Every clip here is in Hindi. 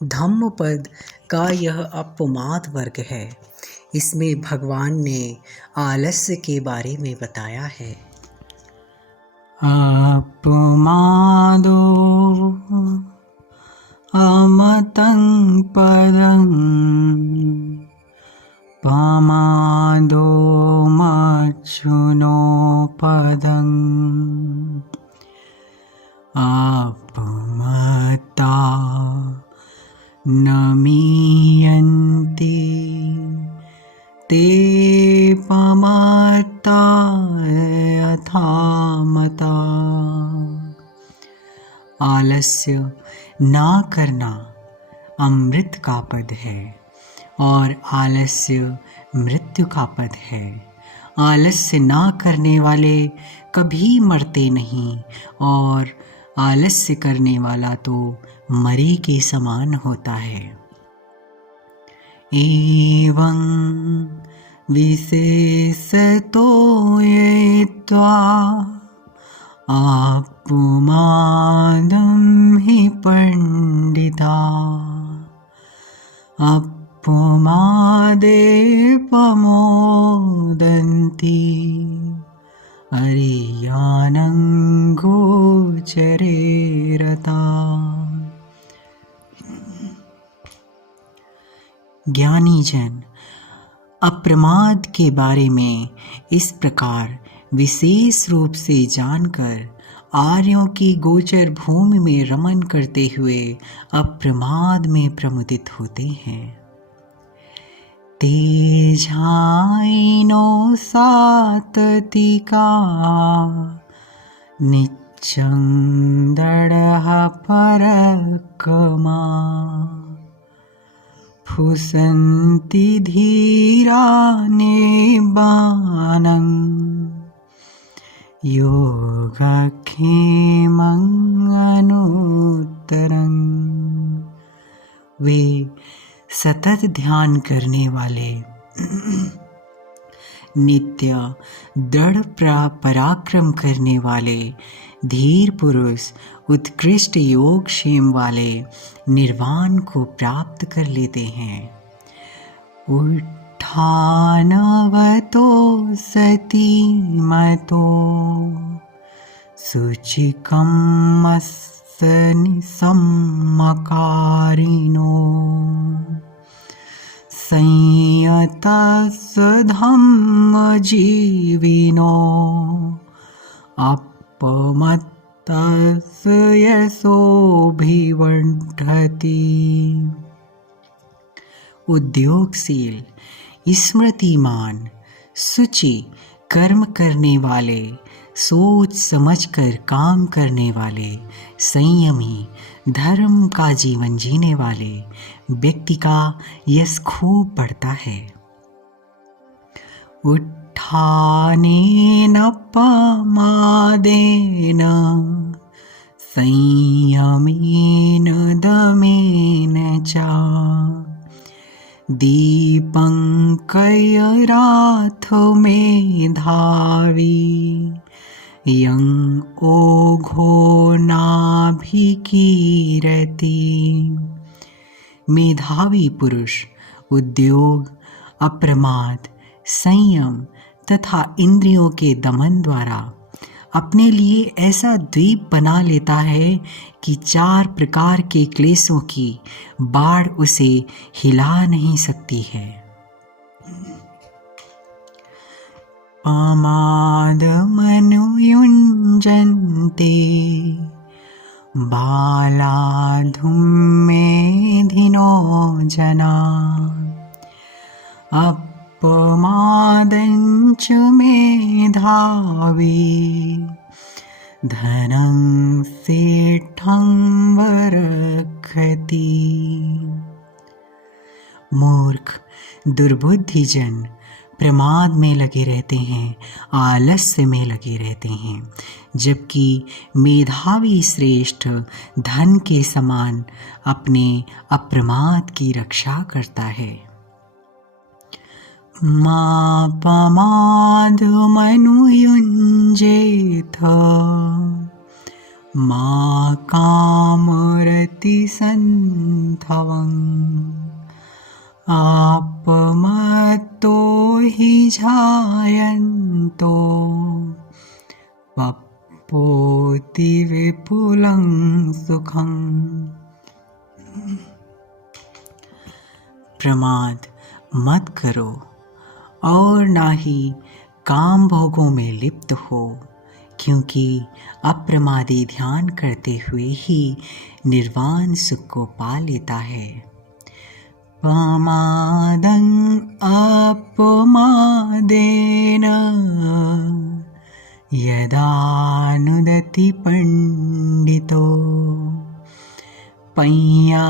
धम्मपद का यह अपमाद वर्ग है। इसमें भगवान ने आलस्य के बारे में बताया है। अपमादो अमतं पदं पमादो मच्छुनो पदं अपमत्ता न मीयन्ति ते पमत्ता यथा मता। आलस्य ना करना अमृत का पद है और आलस्य मृत्यु का पद है। आलस्य ना करने वाले कभी मरते नहीं और आलस्य करने वाला तो मरे के समान होता है। एवं विशेषतो ये त्वा अपमादं हि पंडिता अपमादे प्रमोदन्ति अरियानं गोचरे रता। ज्ञानी जन अप्रमाद के बारे में इस प्रकार विशेष रूप से जानकर आर्यों की गोचर भूमि में रमन करते हुए अप्रमाद में प्रमुदित होते हैं। तेजाइनो साततिका निच्चं दडः परक्रमा फुसन्ति धीरा निबानं योगक्षेमं अनुत्तरं। वे सतत ध्यान करने वाले नित्य दृढ़ पराक्रम करने वाले धीर पुरुष उत्कृष्ट योगक्षेम वाले निर्वाण को प्राप्त कर लेते हैं। उत्थानवतो सती मतो शुचिकम्मस्सनिसम्मकारिणो संयतस्धम्मजीविनो अपमत्तस्य यशोभिवर्धति। उद्योगशील, स्मृतिमान, शुचि, कर्म करने वाले, सोच समझकर काम करने वाले, संयमी, धर्म का जीवन जीने वाले व्यक्ति का यश खूब बढ़ता है। उत्थानेन प्रमादेन संयमेन दमेन च दीपंकराथो मेधावी यं ओघो नाभिकीरति। मेधावी पुरुष उद्योग, अप्रमाद, संयम तथा इंद्रियों के दमन द्वारा अपने लिए ऐसा द्वीप बना लेता है कि 4 प्रकार के क्लेशों की बाढ़ उसे हिला नहीं सकती है। प्रमादमनुयुञ्जन्ते बालाधूमेधिनो जना अपमादञ्च मेधावी धनं सेठं वरखति। मूर्ख, दुर्बुद्धिजन प्रमाद में लगे रहते हैं, आलस्य में लगे रहते हैं, जबकि मेधावी श्रेष्ठ धन के समान अपने अप्रमाद की रक्षा करता है। मापमादमनुयुञ्जेथ मा कामरति संथवं आपमत्तो हि जायन्तो वप्पोति विपुलं सुखं। प्रमाद मत करो और ना ही काम भोगों में लिप्त हो, क्योंकि अप्रमादी ध्यान करते हुए ही निर्वाण सुख को पा लेता है। प्रमादं अपमादेन यदानुदति पंडितो पय्यापासादामारुह्य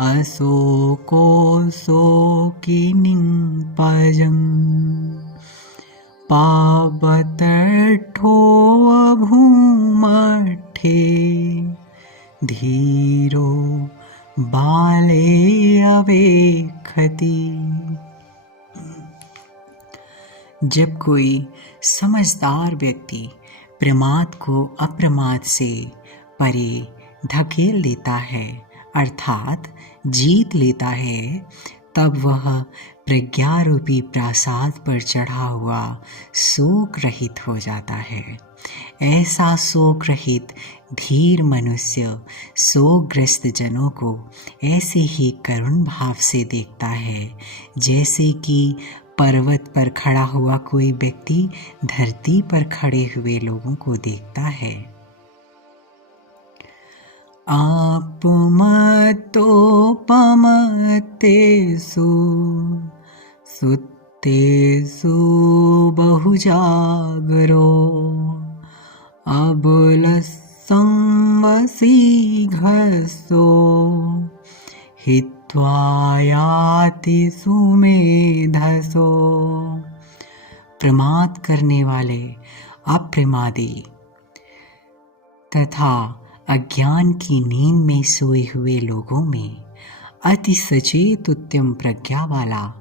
अशोको शोकिनीं पजम् पावतर्थोऽभूमठे धीरो बाले अवेक्षति। जब कोई समझदार व्यक्ति प्रमाद को अप्रमाद से परे धकेल देता है अर्थात जीत लेता है, तब वह प्रज्ञारूपी प्रासाद पर चढ़ा हुआ शोक रहित हो जाता है। ऐसा शोक रहित धीर मनुष्य शोकग्रस्त जनों को ऐसे ही करुण भाव से देखता है जैसे कि पर्वत पर खड़ा हुआ कोई व्यक्ति धरती पर खड़े हुए लोगों को देखता है। आपमतोपमतेषु सुत्तेषु बहुजागरो अबलसंवसीघसो हित्वा याति सुमेधसो। प्रमाद करने वाले अप्रमादी तथा अज्ञान की नींद में सोए हुए लोगों में अति सचेत उत्तम प्रज्ञा वाला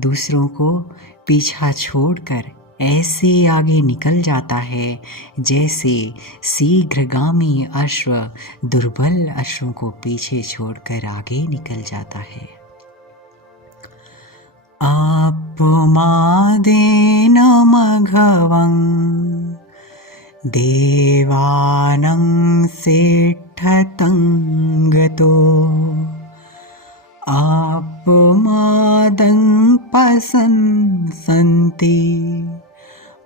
दूसरों को पीछा छोड़कर ऐसे आगे निकल जाता है जैसे शीघ्रगामी अश्व दुर्बल अश्वों को पीछे छोड़कर आगे निकल जाता है। अप्रमादेन मघवं देवानं सेठतं गतो आपमादं पसंसन्ति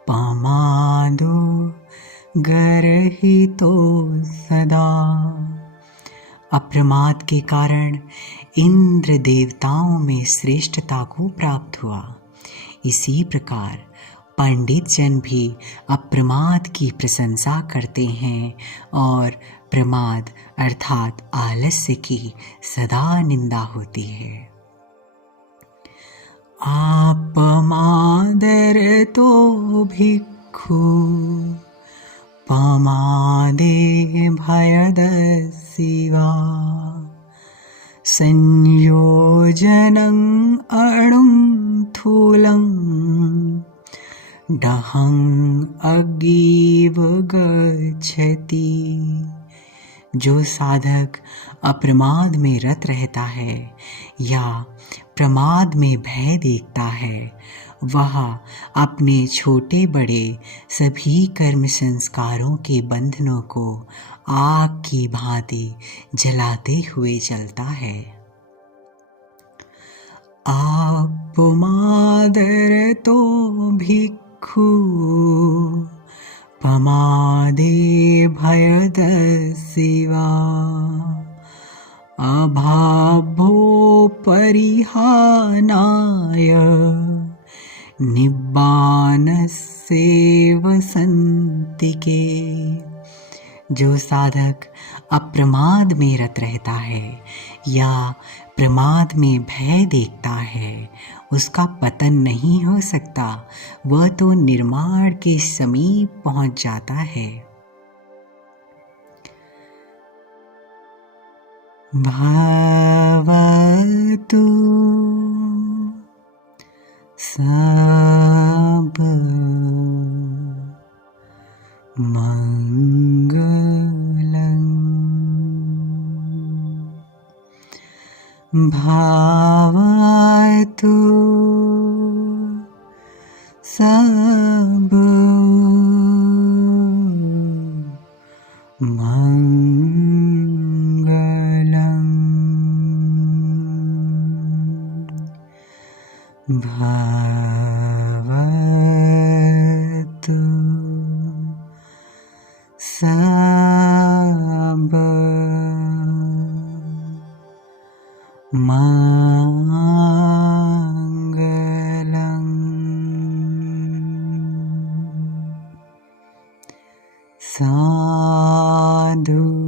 पमादो गर्हितो सदा। अप्रमाद के कारण इंद्र देवताओं में श्रेष्ठता को प्राप्त हुआ। इसी प्रकार पंडित जन भी अप्रमाद की प्रशंसा करते हैं और प्रमाद अर्थात आलस्य की सदा निंदा होती है। आपमादरतो भिक्खु पमादे भयदस्सिवा संयोजनं अणुं थूलं डहं अगीव गच्छति। जो साधक अप्रमाद में रत रहता है या प्रमाद में भय देखता है, वह अपने छोटे बड़े सभी कर्म संस्कारों के बंधनों को आग की भांति जलाते हुए चलता है। आपमादरतो भिक्खु पमादे भयदस्सिवा अभावोपरिहानाय निब्बानस्यैव सन्तिके। जो साधक अप्रमाद में रत रहता है या प्रमाद में भय देखता है, उसका पतन नहीं हो सकता, वह तो निर्माण के समीप पहुंच जाता है। भवतु सब भावतु सब मंगलम् भावतु सब मंगलम् साधु